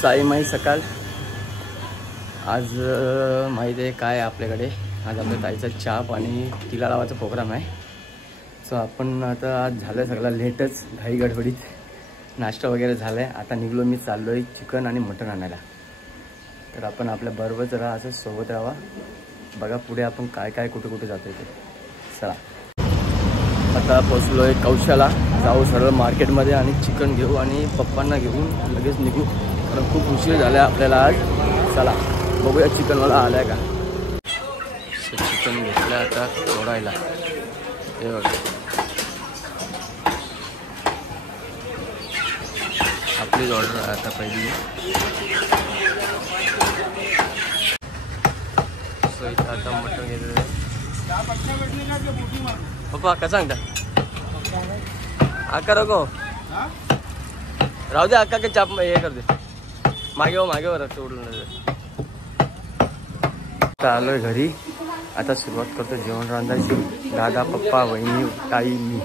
साईमाई सकाळ. आज माहिती आहे काय आपल्याकडे, आज आपल्या ताईचा चहा पाणी तिला लावायचा प्रोग्राम आहे. सो आपण आता आज झालं सगळं लेटच, घाई गडबडीत नाश्ता वगैरे झाला आहे. आता निघलो, मी चाललो आहे चिकन आणि मटण आणायला. तर आपण आपल्या बरोबर जरा असं सोबत राहावा. बघा पुढे आपण काय काय कुठे कुठे जातो ते. चला आता पोचलो आहे कौशाला. जाऊ सरळ मार्केटमध्ये आणि चिकन घेऊ आणि पप्पांना घेऊन लगेच निघू, कारण खूप उशीर झाला आपल्याला आज. चला बघूया चिकनवाला आला आहे का. चिकन घेतलं आता तोडायला. हे बघा आपलीच ऑर्डर आहे आता पहिली. सो इथं आता मटण घेतलं. पप्पा का सांगता अक्का रको राहू दे, अक्का के चाप हे कर दे. मागे वर सोडून. आता आलोय घरी. आता सुरुवात करतो जेवण रांधायची. दादा, पप्पा, वहिनी, ताई, मी.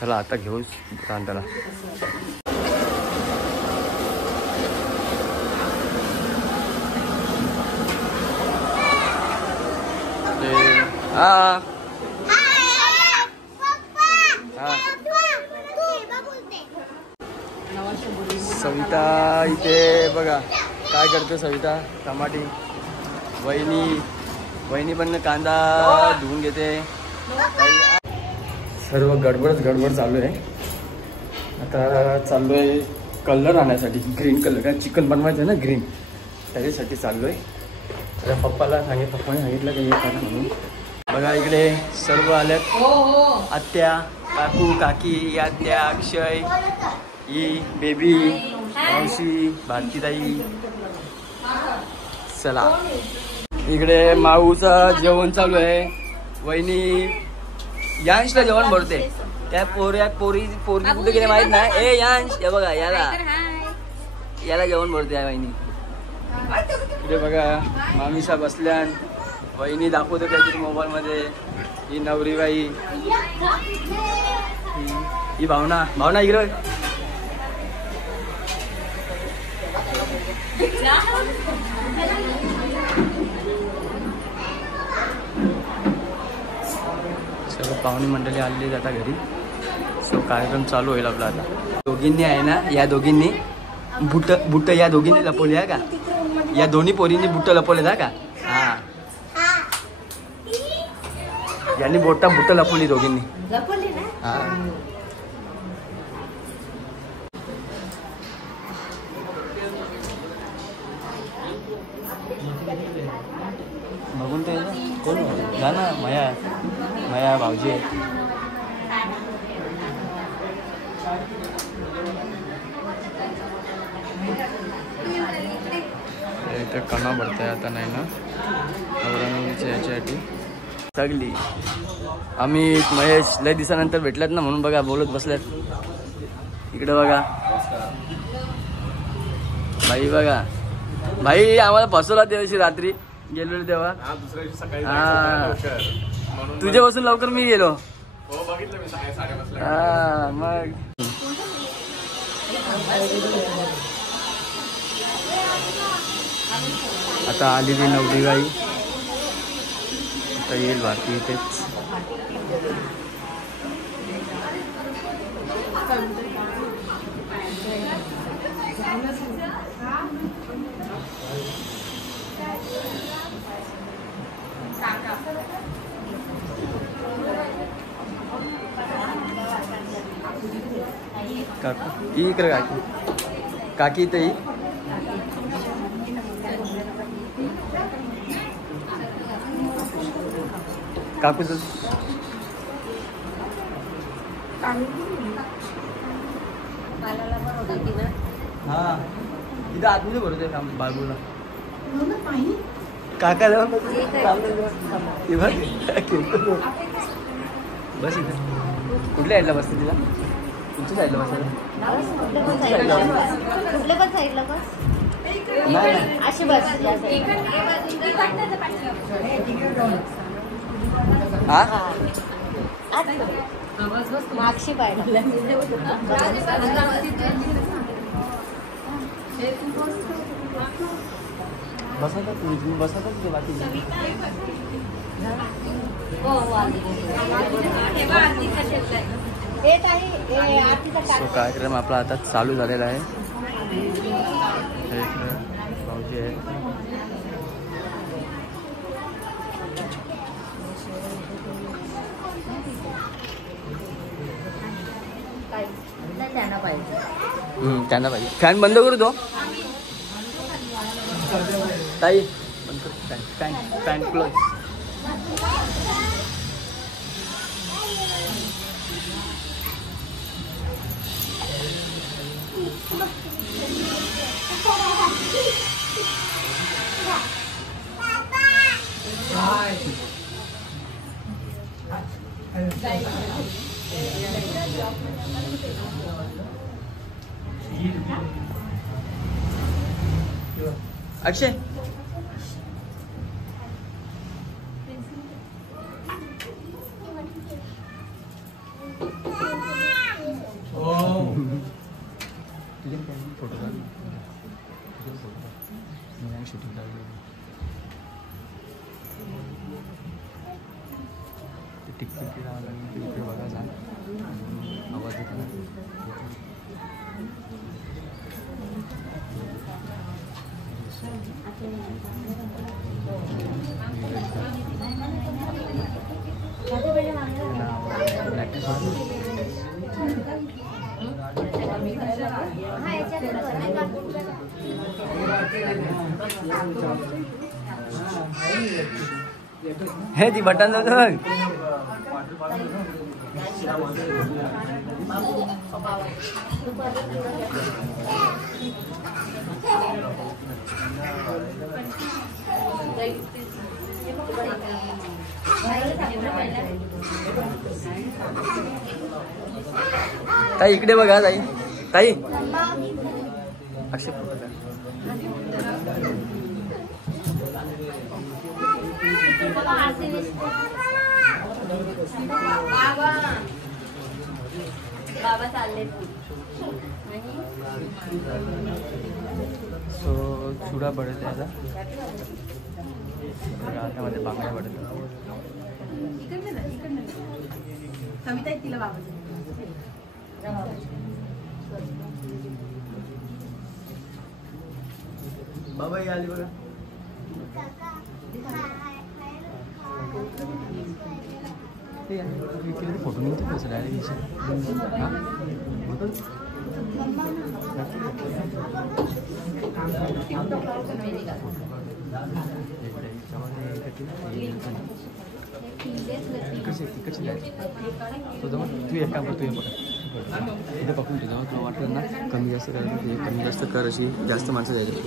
चला आता घेऊ रांधायला. हा सविता इथे बघा काय करते. सविता टमाटी. वहिनी पण कांदा धुवून घेते. सर्व गडबड चालू आहे. आता चाललो आहे कलर आणण्यासाठी, ग्रीन कलर. काय चिकन बनवायचं आहे ना ग्रीन, त्याच्यासाठी चाललो आहे. तर पप्पाने सांगितलं की हे करा म्हणून. बघा इकडे सर्व आल्यात. आत्या, काकू, काकी, आत्या, अक्षय, ही बेबी, मावशी, भारतीताई. चला इकडे माऊचा जेवण चालू आहे. वहिनी यांशला जेवण भरते. त्या पोरगी कुठे गेले माहित नाही. ए यांश, हे बघा याला जेवण भरते आहे वहिनी. इकडे बघा मामीसा बसल्या. वहिनी दाखवते काहीतरी मोबाईल मध्ये. ही नवरीबाई, ही भावना इकडे. सर्व पाहुणे मंडळी आलेली आता घरी. सो कार्यक्रम चालू होईल आपला आता. दोघींनी आहे ना, या दोघींनी बुट्ट या दोघींनी लपवले आहे का. या दोन्ही पोरींनी बुट्ट लपवले का. हा यांनी बुट्ट लपवली दोघींनी. हा बघून ते कोण जा ना. माया भाऊजी. इथं कणा भरताय आता नाही ना याच्यासाठी सगळी. आम्ही महेश लय दिवसानंतर भेटल्यात ना, म्हणून बघा बोलत बसल्यात. इकडे बघा भाई. बघा भाई आम्हाला फसवला त्या दिवशी रात्री गेलो तेव्हा. हा तुझ्यापासून लवकर मी गेलो. हा मग आता आलेली नवरीबाई. आता येईल भारती इथेच. काकू इकडे, काकी इथे ही. काकूच हा इथं आतमध्ये भरतोय बाजूला. काका बस इथं. कुठल्या साईडला बसते तिला. तुमच्या साईडला बसायला. अशी बस. हा मागशी पाहिजे. बसा का तुम्ही बसा का तिथे बाकी कार्यक्रम आपला आता चालू झालेला आहे. भाऊजी आहे. त्यांना पाहिजे. फॅन बंद करू तो ताई. बंद कर fan. Fan close. Akshay photo shooting टिकटिक इकडे बघा जा आवाज येतो. हे ती बटन जाऊ बघ. ताई इकडे बघा ताई. ताई अक्षय फोटो का बाबा चालले. सो चुडा पडत आहे आता मध्ये बांगड्या पडत. कविता तिला बाबा बाबा आली बघा. फोटो निघतो कसं डायरेक्ट तिकडची जायचं. तो जवळ तू एक काम करतो इथे पकडून तुझ्या तुला वाटलं ना कमी जास्त करायचं ते कमी जास्त कर. अशी जास्त माणसं जायची.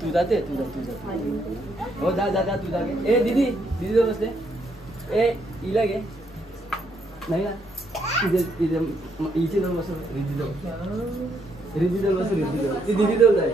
तू जाते तू हो जा तू जा. ए दीदी जवळ बसते. ए इला घे नाही ना इथे इथे जवळ बस. रिद्धी जवळ बस. रिद्धी जवळ ती दीदी जवळ जाय.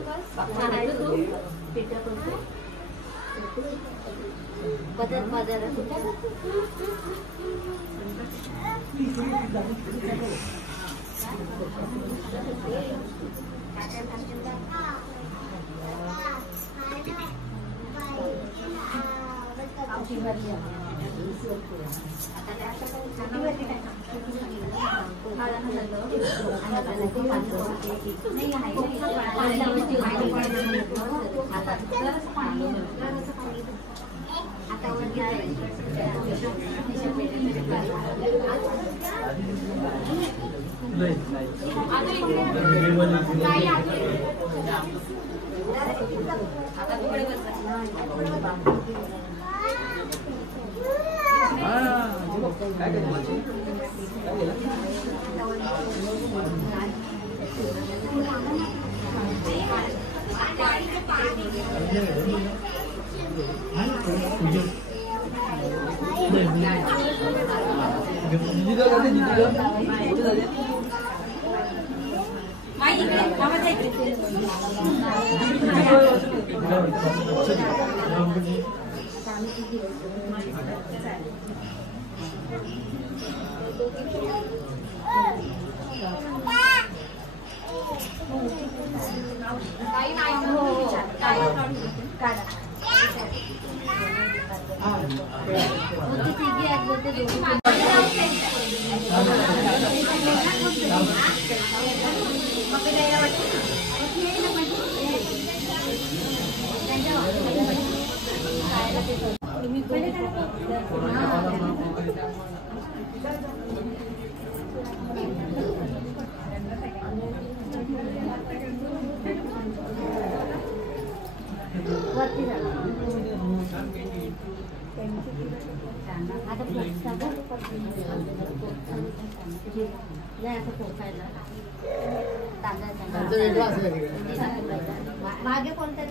मागे कोणतरी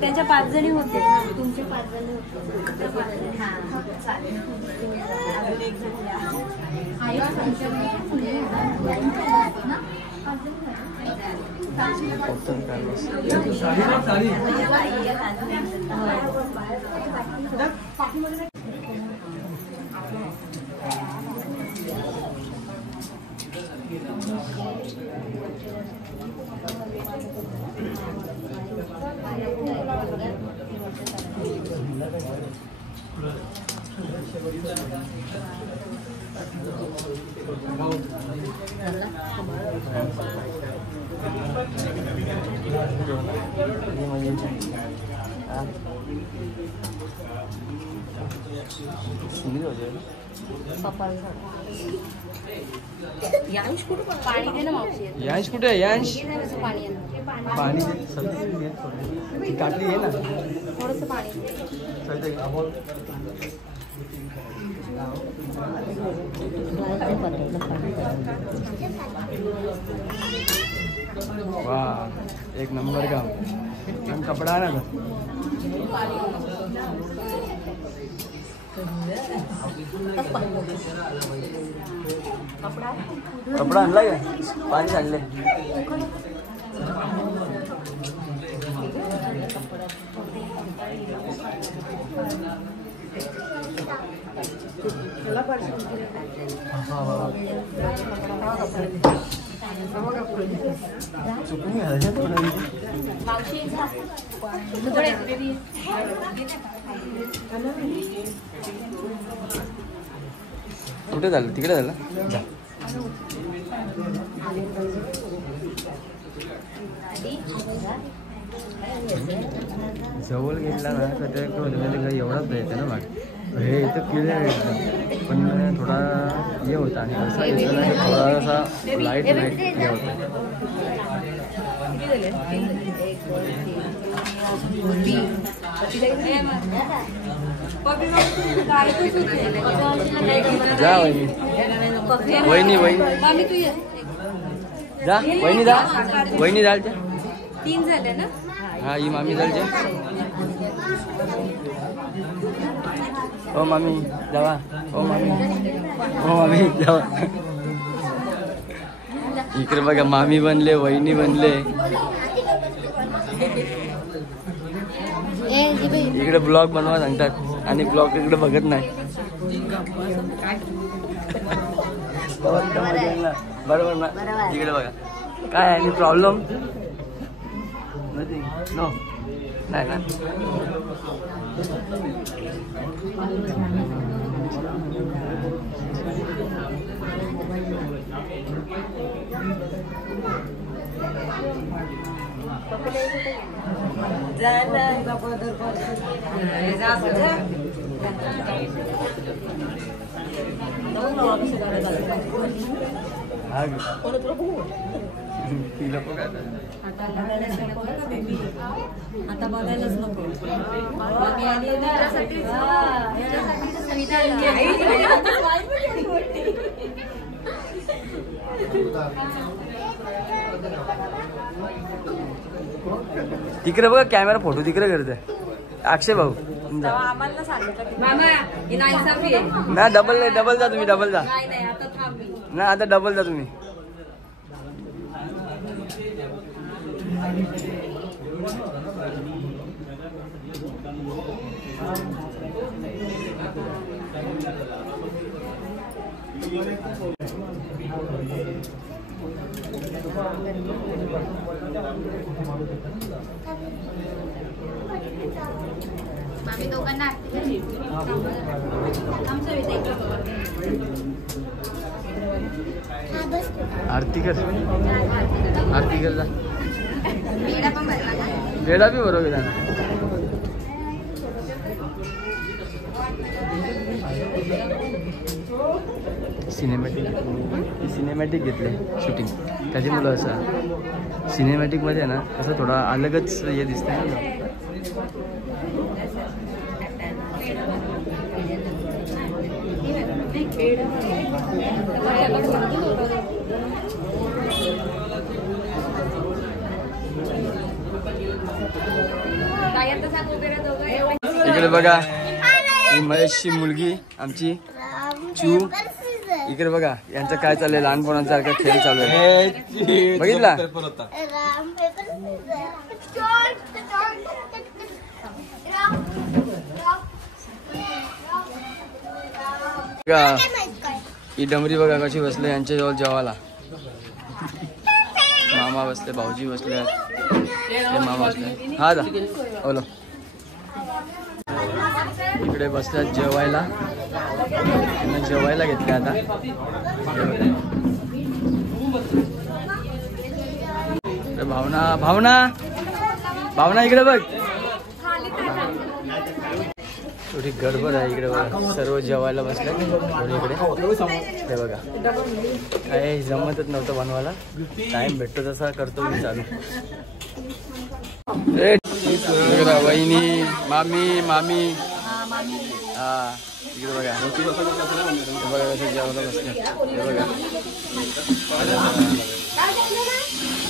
त्यांच्या 5 जणी होते, तुमचे 5 जणी होते. यांश कुठे पाणी दे ना मावशी. यांश कुठे आहे? यांश पाणी पाणी काटली आहे ना थोडंसं पाणी. वाह एक नंबर का पण कपडा आहे ना. कपडा आणला का? पाणी आणले. कुठे झालं? तिकडे झालं. जवळ घेतला ना तर ते काही एवढाच येते ना माग. हे इथं क्लिअर येतं पण थोडा हे होता आणि असा येतो ना थोडासा लाईट हे होतं. जा वहिनी वहिनी जा वहिनी जा वहिनी जालच्या 3 झाले ना. हा ही मामी जालच्या. ओ मामी जावा. ओ मामी जावा. इकडे बघा मामी बनले, वहिनी बनले. इकडे ब्लॉग बनवा सांगतात आणि ब्लॉग इकडे बघत नाही. बरोबर ना. इकडे बघा काय आहे प्रॉब्लेम नो नाही ना. आता बघायलाच नको. तिकडे बघा कॅमेरा फोटो तिकडे करते अक्षय भाऊ. आम्हाला सांगितलं ना डबल जा तुम्ही, डबल जा ना, आता डबल जा तुम्ही. आम्ही दोघांना आरती कर, आरती कर जा. पेढा पण भरला ना. पेढा बी बरोबर आहे. सिनेमॅटिक घेतले शूटिंग. कधी मुलं असं सिनेमॅटिकमध्ये ना असं थोडा अलगच हे दिसतंय ना. इकडे बघा ही महेशची मुलगी आमची चू. इकडे बघा यांचं काय चाललंय, लहानपणासारखा खेळ चालू आहे. बघितला ही डमरी बघा कशी बसले यांच्या जवळ जेवायला. मामा बसले, भाऊजी बसले, मामा बसले. हा दा बोलो. इकडे बसल्यात जेवायला, त्यांना जेवायला घेतले आता. भावना भावना भावना इकडे बघ. थोडी गडबड आहे इकडे बघा, सर्व जेवायला बसले. इकडे बघा काय जमतच नव्हतं बनवायला, टाइम भेटतो तसा करतो मी चालू. वहिनी, मामी मामी हा इकडे बघा. बघा कसं जेवायला बसले. हे बघा,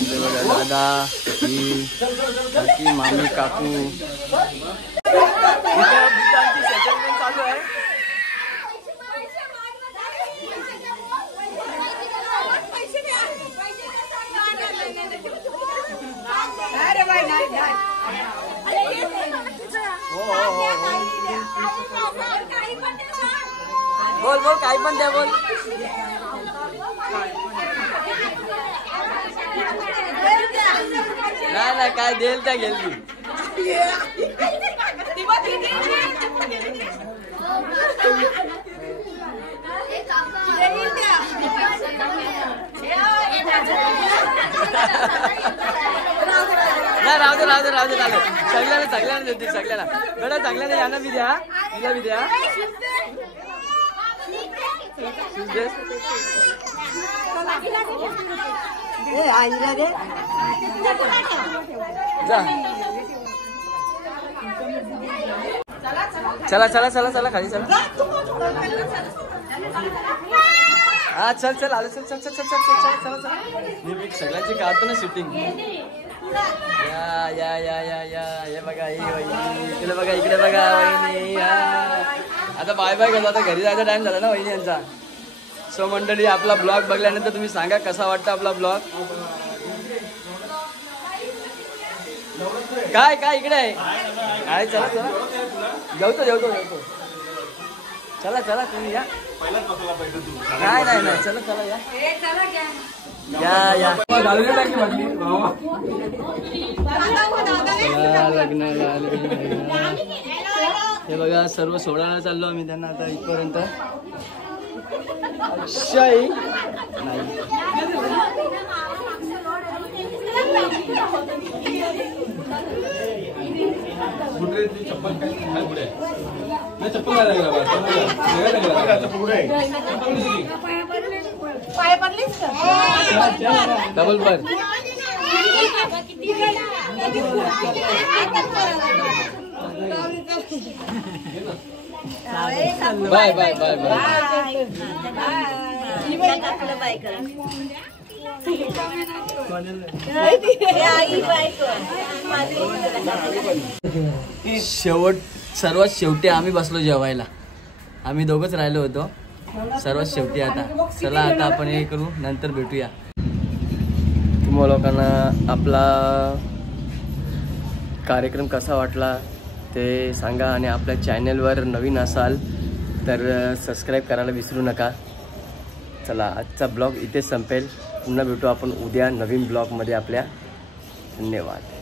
हे बघा दादा, ही काकी, मामी, काकू. सेटलमेंट चालू आहे. बोल बोल काही पण द्या बोल. नाही नाही काय देईल त्या घेईल ती. नाही राहू दे राहू दे राहू दे चालेल. सगळ्याला सगळ्यांना देते सगळ्याला. बरं चांगल्याने यांना बी द्या, तिला बी द्या. चला चला चला चला खाली चला. हा चल चल आलो. चल चल चल चल चल चल चला चला. मी सगळ्यांची काढतो ना शूटिंग. या या या या या हे बघा ही वहिनी. इकडे बघा इकडे बघा वहिनी. आता बाय बाय करतो, आता घरी जायचा टाइम झाला ना वहिनी यांचा. सो मंडळी, आपला ब्लॉग बघल्यानंतर तुम्ही सांगा कसा वाटतं आपला ब्लॉग. काय काय इकडे आहे. अरे चला चला, जेवतो जेवतो जेवतो. चला चला तुम्ही या. नाही नाही नाही, चला चला या या या. लग्नाला हे बघा, सर्व सोडायला चाललो आम्ही त्यांना आता इथपर्यंत. अक्षय नाही, डबल पर. Bye bye bye bye. सर्वात शेवटी आम्ही बसलो जेवायला. आम्ही दोघंच राहिलो होतो सर्वात शेवटी. आता चला, आता आपण हे करू, नंतर भेटूया. तुम्हा लोकांना आपला कार्यक्रम कसा वाटला ते सांगा, आणि आपल्या चॅनलवर नवीन असाल तर सबस्क्राईब करायला विसरू नका. चला, आजचा ब्लॉग इथेच संपेल. पुन्हा भेटू आपण उद्या नवीन ब्लॉगमध्ये आपल्या. धन्यवाद.